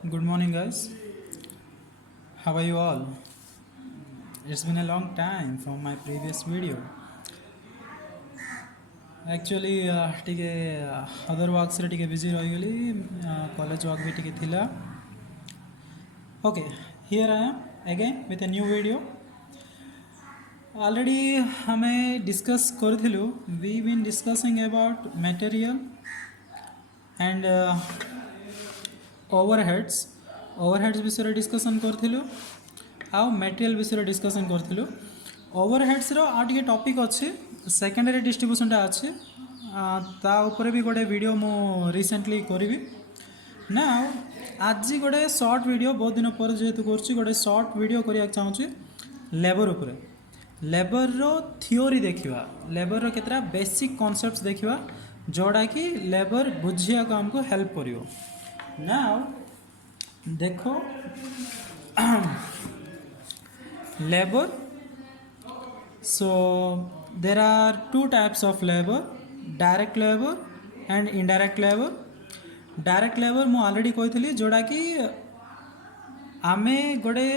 Good morning, guys. How are you all? It's been a long time from my previous video. Actually, ଟିକେ other works ରେ ଟିକେ busy ରହିଗଲି college work ବି ଟିକେ ଥିଲା. Okay, here I am again with a new video. Already ଆମେ discuss କରିଥିଲୁ. We been discussing about material and overheads ବିଷୟରେ discussion କରିଥିଲୁ. ଆଉ ମେଟେରିଆଲ ବିଷୟରେ ଡିସ୍କସନ୍ କରିଥିଲୁ. ଓଭରହେଡ୍ସର ଆଉ ଟିକେ ଟପିକ୍ ଅଛି, ସେକେଣ୍ଡାରୀ ଡିଷ୍ଟ୍ରିବ୍ୟୁସନଟା ଅଛି, ତା ଉପରେ ବି ଗୋଟେ ଭିଡ଼ିଓ ମୁଁ ରିସେଣ୍ଟଲି କରିବି ନା. ଆଜି ଗୋଟେ ସର୍ଟ ଭିଡ଼ିଓ, ବହୁତ ଦିନ ପରେ ଯେହେତୁ କରୁଛି, ଗୋଟେ ସର୍ଟ ଭିଡ଼ିଓ କରିବାକୁ ଚାହୁଁଛି ଲେବର ଉପରେ. ଲେବରର ଥିଓରି ଦେଖିବା, ଲେବରର କେତେଟା ବେସିକ୍ କନସେପ୍ଟ ଦେଖିବା ଯେଉଁଟାକି ଲେବର ବୁଝିବାକୁ ଆମକୁ ହେଲ୍ପ କରିବ ନା. ଦେଖ labor. So there are two types of labor, direct labor and indirect labor. Direct labor ମୁଁ already କହିଥିଲି जोड़ा कि आमे गोटे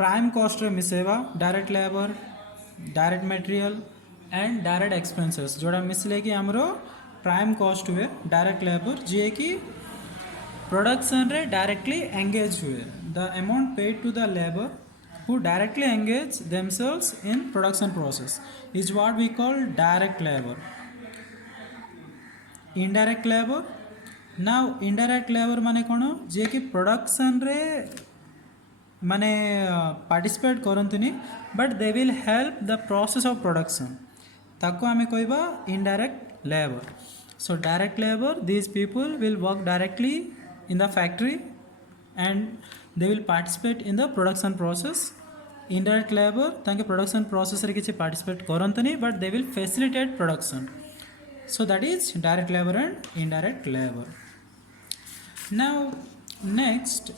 प्राइम कॉस्ट रे मिसेवा direct labour, direct material and direct expenses जोड़ा मिसले कि हमरो प्राइम कॉस्ट हुए डायरेक्ट लेबर जी कि प्रोडक्शन रे डायरेक्टली एंगेज हुए. The amount paid to the labour who directly engage themselves in production process is what we call direct labor. Indirect labor. Now indirect labor माने कौन जे कि production रे माने participate करंतुनी but they will help the process of production, ताको आमे कहबा indirect labor. So direct labor, these people will work directly in the factory and they will participate in the production process. Indirect labor तांके production process रे किसी participate करंतनी but they will facilitate production. So that is direct labor and indirect labor. Now next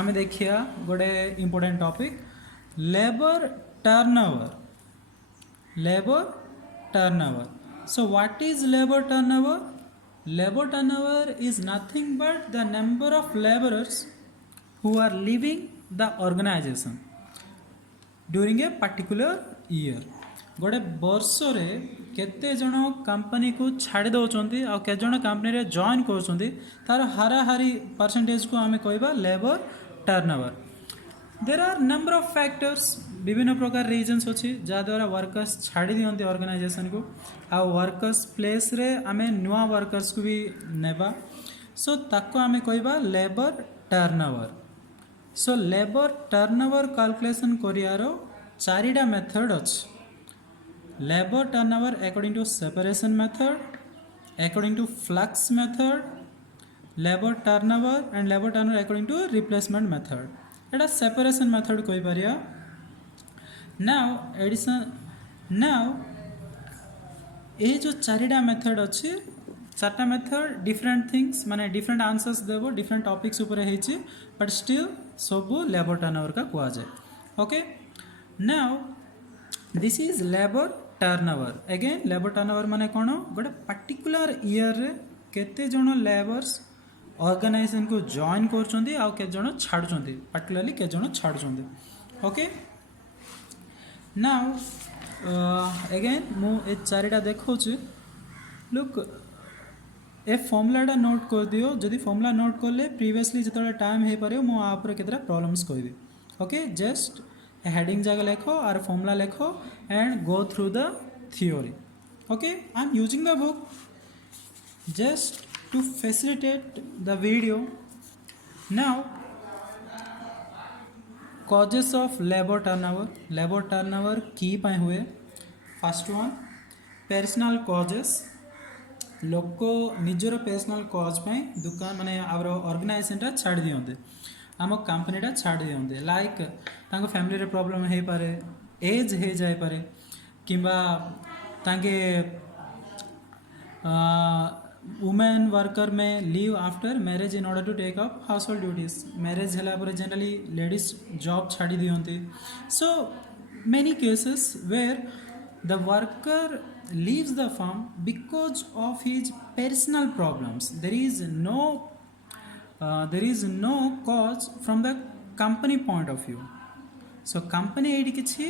आमे देखिया गोटे important topic, labor turnover. Labor turnover. So what is labor turnover? Labor turnover is nothing but the number of laborers who are leaving the organization during a particular year. गोटे वर्ष रे केते जन company को छाड़ी दौरान आ के जन कंपनी रे जॉइन कर तार हाराहारी परसेंटेज को आम कहबा labour turnover. There are number of factors, विभिन्न प्रकार रीजन्स अच्छी जहाँद्वारा वर्कर्स छाड़ी दिखती ऑर्गेनाइजेशन को आ वर्कर्स प्लेस रे आमे नुआ वर्कर्स को भी नेबा. सो ताको आमे कहबा labour turnover. So labour turnover calculation करियारो चारिटा मेथड अछि. Labour turnover according to separation method, according to flux method, labour turnover and labour turnover according to replacement method. एटा सेपरेशन मेथड कहि परिया. नाउ एडिशन, नाउ ए जो चारिटा method अछि, चारटा method different things माने डिफरेंट आंसर्स देबो, different topics ऊपर हेछि but still सब लेबर टर्नओवर का कुआ जाए. Okay, now this is labour turnover. Again labour turnover माने कोन, गोटे पर्टिकुलर ईयर रे केते जण लेबर्स ऑर्गेनाइजेशन को जॉइन करछंती आ के जण छाडुछंती, पर्टिकुलरली के जण छाडुछंती. ओके, नाउ अगेन मु ए चारिटा देखौछि. लुक ए फॉर्मूलाटा नोट कर दियो. जदि फॉर्मूला नोट करले प्रीवियसली जिते टाइम हो पारे मु आ ऊपर केतरा प्रॉब्लम्स कहबी. ओके, जस्ट हेडिंग जगह लिखो और फॉर्मूला लिखो and go through the theory. Okay, I am using the book just to facilitate the video. Now causes of labor turnover. Labor turnover की पाए हुए. First one personal causes. लोक निजर personal cause पाए दुकान माने आवर ऑर्गेनाइजेशन छाड़ दियंते, आम कंपनीटा छाड़ दियंते. लाइक तांको फैमिली रे प्रॉब्लम हे पारे, एज हे जाय पारे, किंबा तांके women worker may leave after marriage in order to take up हाउस होल्ड ड्यूटीज. मैरिज है जनरली लेडीज जॉब छाड़ी दियंती. So many cases where the worker leaves the firm because of his personal problems. There is no cause from the company point of view. So company eighty किसी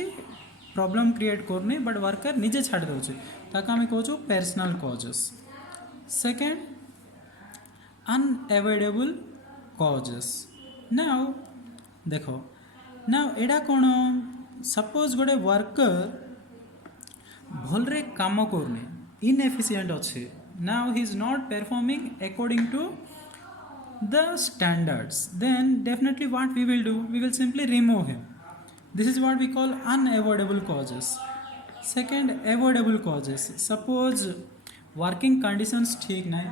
problem create करनी but worker निजे छाड़ दे ताकि आम कहूँ personal causes. Second unavoidable causes. Now देखो now एडा कौन सपोज गोटे वर्कर भलरे काम करनी इनएफिशिएंट अच्छे. Now he is not performing according to the standards, then definitely what we will do, we will simply remove him. This is what we call unavoidable causes. Second, avoidable causes. Suppose working conditions ठीक नहीं,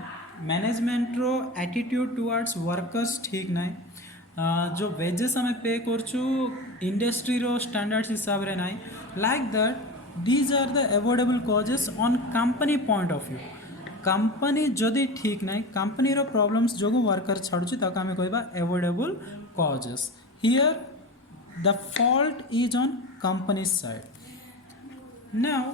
management रो attitude towards workers ठीक नहीं, जो wages हमें पे करचु industry रो standards हिसाब रे नहीं, like that these are the avoidable causes on company point of view. Company जदि ठीक ना कंपनी रो प्रॉब्लम्स जो वर्कर छाड़ुची ताको आमे कहबा avoidable causes. Here the fault is on company side. Now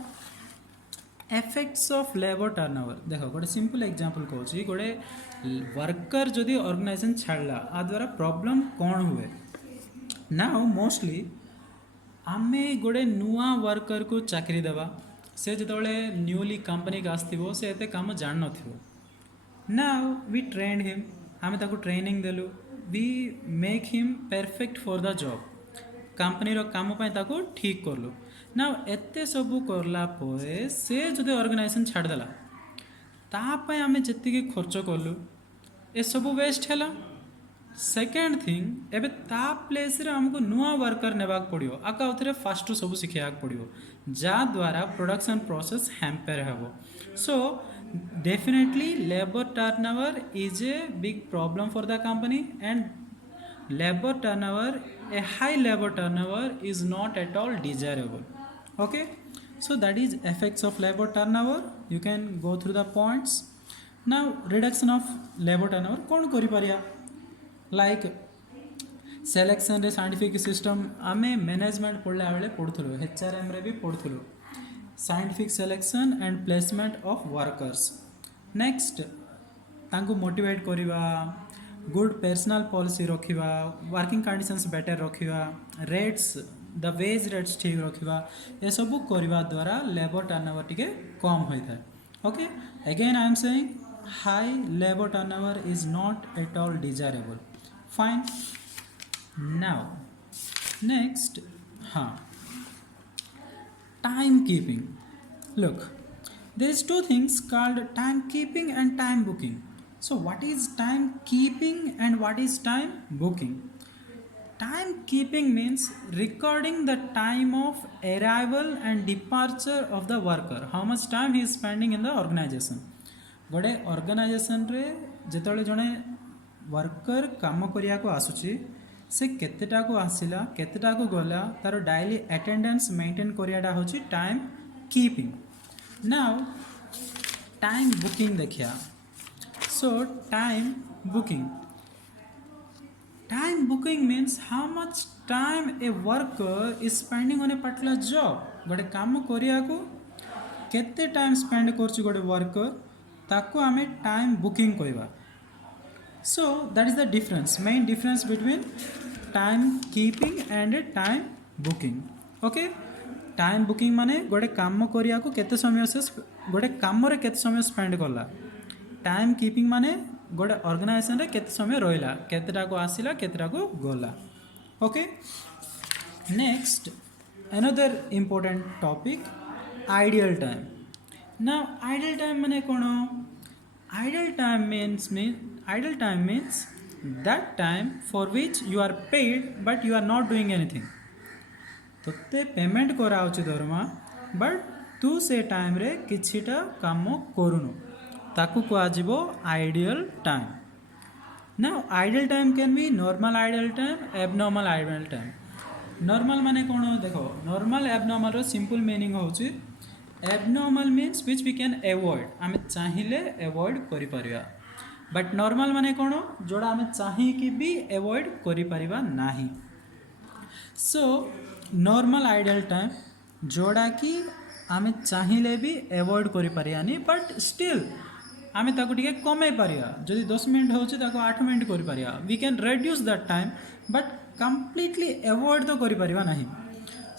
effects of labour turnover. देखो गोटे सिंपल एग्जांपल कहूँ, गोटे वर्कर जदि ऑर्गेनाइजेशन छाड़ला आ द्वारा प्रॉब्लम कौन हुए. नाउ मोस्टली आमे गोटे नुआ वर्कर को चाकरी देवा, से जो न्यूली कंपनी का आसो से एते काम जान नथिबो. नाउ वी ट्रेंड हिम, आमे ताको ट्रेनिंग देलु, we make him perfect for the job, company रो काम पय ताको ठीक करलु. नाउ एते सबू करला परे से जो ऑर्गेनाइजेशन छाड़देला तापय आमे जेतिके खर्च कलु ए सबू वेस्ट हैला. सेकेंड थिंग एबे ता प्लेस रे हमको नुआ वर्कर नेबाक पड़ियो, आका उथरे फास्ट सब शिखियाक पड़ियो जा द्वारा प्रोडक्शन प्रोसेस हैम्पर हेबो. So definitely labour turnover is a big problem for the company and labour turnover, A high labour turnover is not at all desirable. Okay, so that is effects of labor turnover. You can go through the points. Now reduction of labor turnover कौन करि पारिया, like selection रे scientific system आमे management पढ़ला बेले पढ़ुथुलु, HRM रे भी पढ़ुथुलु, scientific selection and placement of workers. Next तांको मोटिवेट करिवा, गुड पर्सनल पॉलिसी रखिवा, वर्किंग कंडीशंस बेटर रखिवा, रेट्स द वेज रेट्स ठीक रखिवा, ये सब करवा द्वारा लेबर टर्नओवर टिके कम होता है. Okay, again I am saying hi labour turnover is not at all desirable. Fine. Now next, timekeeping. Look, there is two things called timekeeping and time booking. So what is timekeeping and what is time booking? Timekeeping means recording the time of arrival and departure of the worker, how much time he is spending in the organization. गोटे organisation रे जेतले जने worker काम करिया को आसुची से केतेटा को आसिला केतेटा को गला तार डायली अटेंडेंस मेंटेन करियाटा होची time keeping. Now time booking देखिया. So time booking means how much time a worker is spending on a particular job. गोटे काम करिया को केते टाइम स्पेंड करची गोटे वर्कर ताको आमे टाइम बुकिंग कहबा. So that is the difference, main difference between time keeping and time booking. Okay, time booking माने गोटे काम करिया को केते समय से गोटे काम रे केते समय स्पेंड करला. टाइम कीपिंग माने गोटे ऑर्गेनाइजेशन रे केते समय रहिला, केतेटा को आसिला केतेटा को गला. Okay, next another important topic, ideal time. Now ideal time माने कोन? Idle time means that time for which you are paid but you are not doing anything. तोते पेमेंट कराउची दरमा बट तू से टाइम रे किछिटा काम करूनु ताकू कुआजिबो ideal time. Now ideal time can be normal ideal time, abnormal ideal time. Normal माने कोन? देखो नॉर्मल एबनॉर्मल रो सिंपल मीनिंग होची abnormal means which we can avoid, आमे चाहिले अवॉइड करि परिया. बट नॉर्मल माने कोन? जोड़ा आमे चाहि कि भी अवॉइड करि परिबा नाही. सो नॉर्मल आइडियल टाइम जोड़ा कि आमे चाहिए भी एवॉइड करि परियानी बट स्टिल आमे ताको टिके कमे परिया जदि 10 मिनट होचे ताको 8 मिनट करि परिया we can reduce that time but completely avoid तो करि परिबा नाही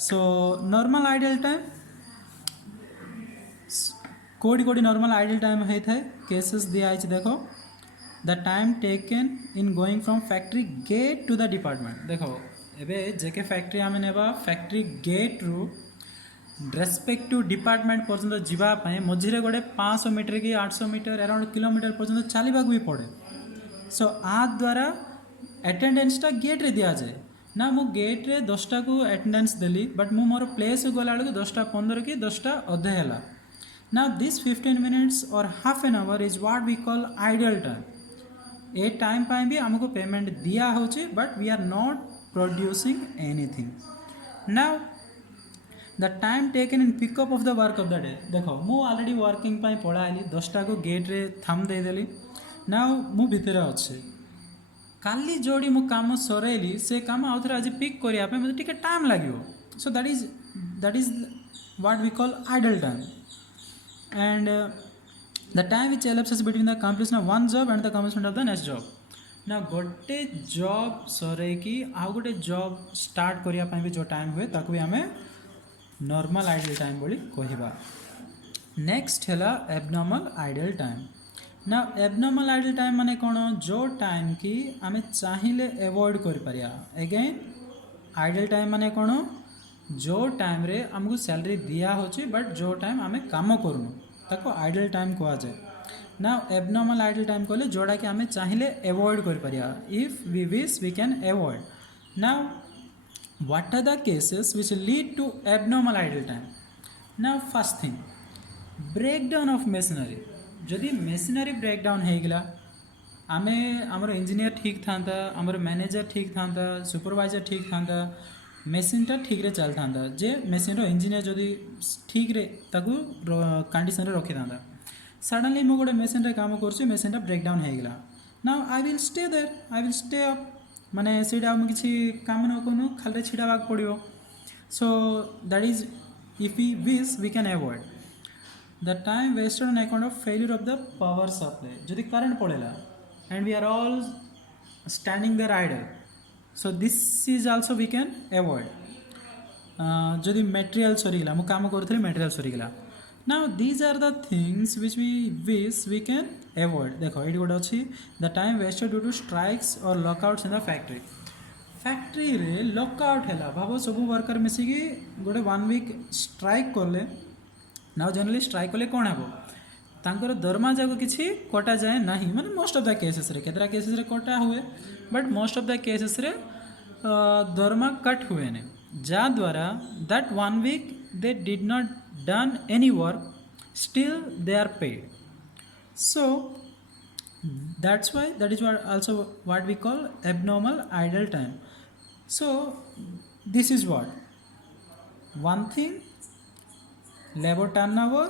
सो नॉर्मल आइडियल टाइम कोडी कोडी नॉर्मल आइडियल टाइम है थाए केसेस दिया है देखो the time taken in going from factory gate to the department देखो एबे जेके फैक्ट्री आमे नेबा फैक्ट्री गेट रु रेस्पेक्टिव डिपार्टमेंट पर्यंत जावाई मझे गोटे 500 मीटर कि 800 मीटर अराउंड किलोमीटर पर्यंत चलवा भी पड़े सो आ द्वारा अटेंडेंसटा गेट्रे दि जाए ना मु गेट्रे 10टा को अटेंडेंस देली बट मु मोर प्लेस गला बेलू 10:15 कि 10टा अधे है ना दिस 15 मिनिट्स और half an hour is what we call ideal time a time पाई भी हमको पेमेंट दिया होची but we are not producing anything now the time taken in pickup of the work of the day देखो मु already working पाई पळाइली 10टा को gate रे थम दे देली नाउ मु भितर अच्छे काली जोड़ी मु काम सरेली से काम आउ थरे आज पिक करिया पे मते टिके टाइम लागियो so that is what we call idle time and the time which elapses between the completion of one job and the commencement of the next job ना गोटे जॉब सरे कि आउ गोटे जॉब स्टार्ट करिया पे भी जो टाइम हुए ताको भी हमें नॉर्मल आइडियल टाइम बोली कहिबा नेक्स्ट है एबनॉर्मल आइडियल टाइम ना एबनॉर्मल आइडियल टाइम माने कौन जो टाइम की आमे चाहिए एवॉइड कर परिया अगेन आइडियल टाइम माने कौन जो टाइम रे हमको सैलरी दिया होची बट जो टाइम आमे काम करूँ ताको आइडियल टाइम कहा जाए ना एबनॉर्मल आइडियल टाइम कहले जोड़ा कि आमे चाहिए एवॉइड कर परिया if we wish we can avoid ना what are the cases which lead to abnormal idle time now first thing breakdown of machinery जदि मेसिनरी ब्रेकडाउन हो गला आमे आमर इंजीनियर ठीक था आमर मैनेजर ठीक था सुपरवाइजर ठीक था मेसीनटा ठीक रे चल था जे मेसीन रो इंजीनियर जदि ठीक रे ताकू कंडीशन रे रखी था सडनली मु गोटे मेसीन रे काम करछु मेसीनटा ब्रेकडाउन हो गला now I will stay there I will stay up माने सीटा किसी काम न करूँ खाली छिड़ा पड़ो so that is if we wish we can avoid the time wasted on account of failure of the power supply जदि करंट पड़ेगा and we are all standing there idle so this is also we can avoid जदि material सरीगला मु काम करूँ material सरीगला now these are the things which we wish we can avoid देखो ये गोटे अच्छी the time wasted due to strikes और लॉकआउट्स इन द फैक्ट्री रे लॉकआउट है भाव सब वर्कर मिसिकी गोटे 1 वीक स्ट्राइक कले नाउ जनरली स्ट्राइक कले कौन हे तांकर दरमा जाक किसी कटा जाए ना माने मोस्ट ऑफ द केसेस रे केतरा केसेस रे कटा हुए but most of the cases रे दरमा कट हुए ने जा द्वारा that 1 week they did not done any work still they are paid so that is what also what we call abnormal idle time so this is what one thing labor turnover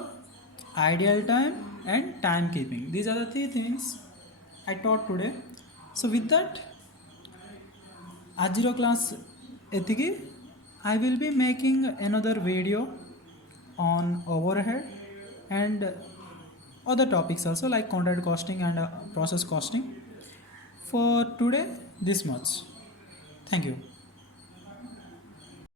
ideal time and time keeping these are the three things I taught today so with that ajiro class etiki I will be making another video on overhead and other topics also like contract costing and process costing for today this much thank you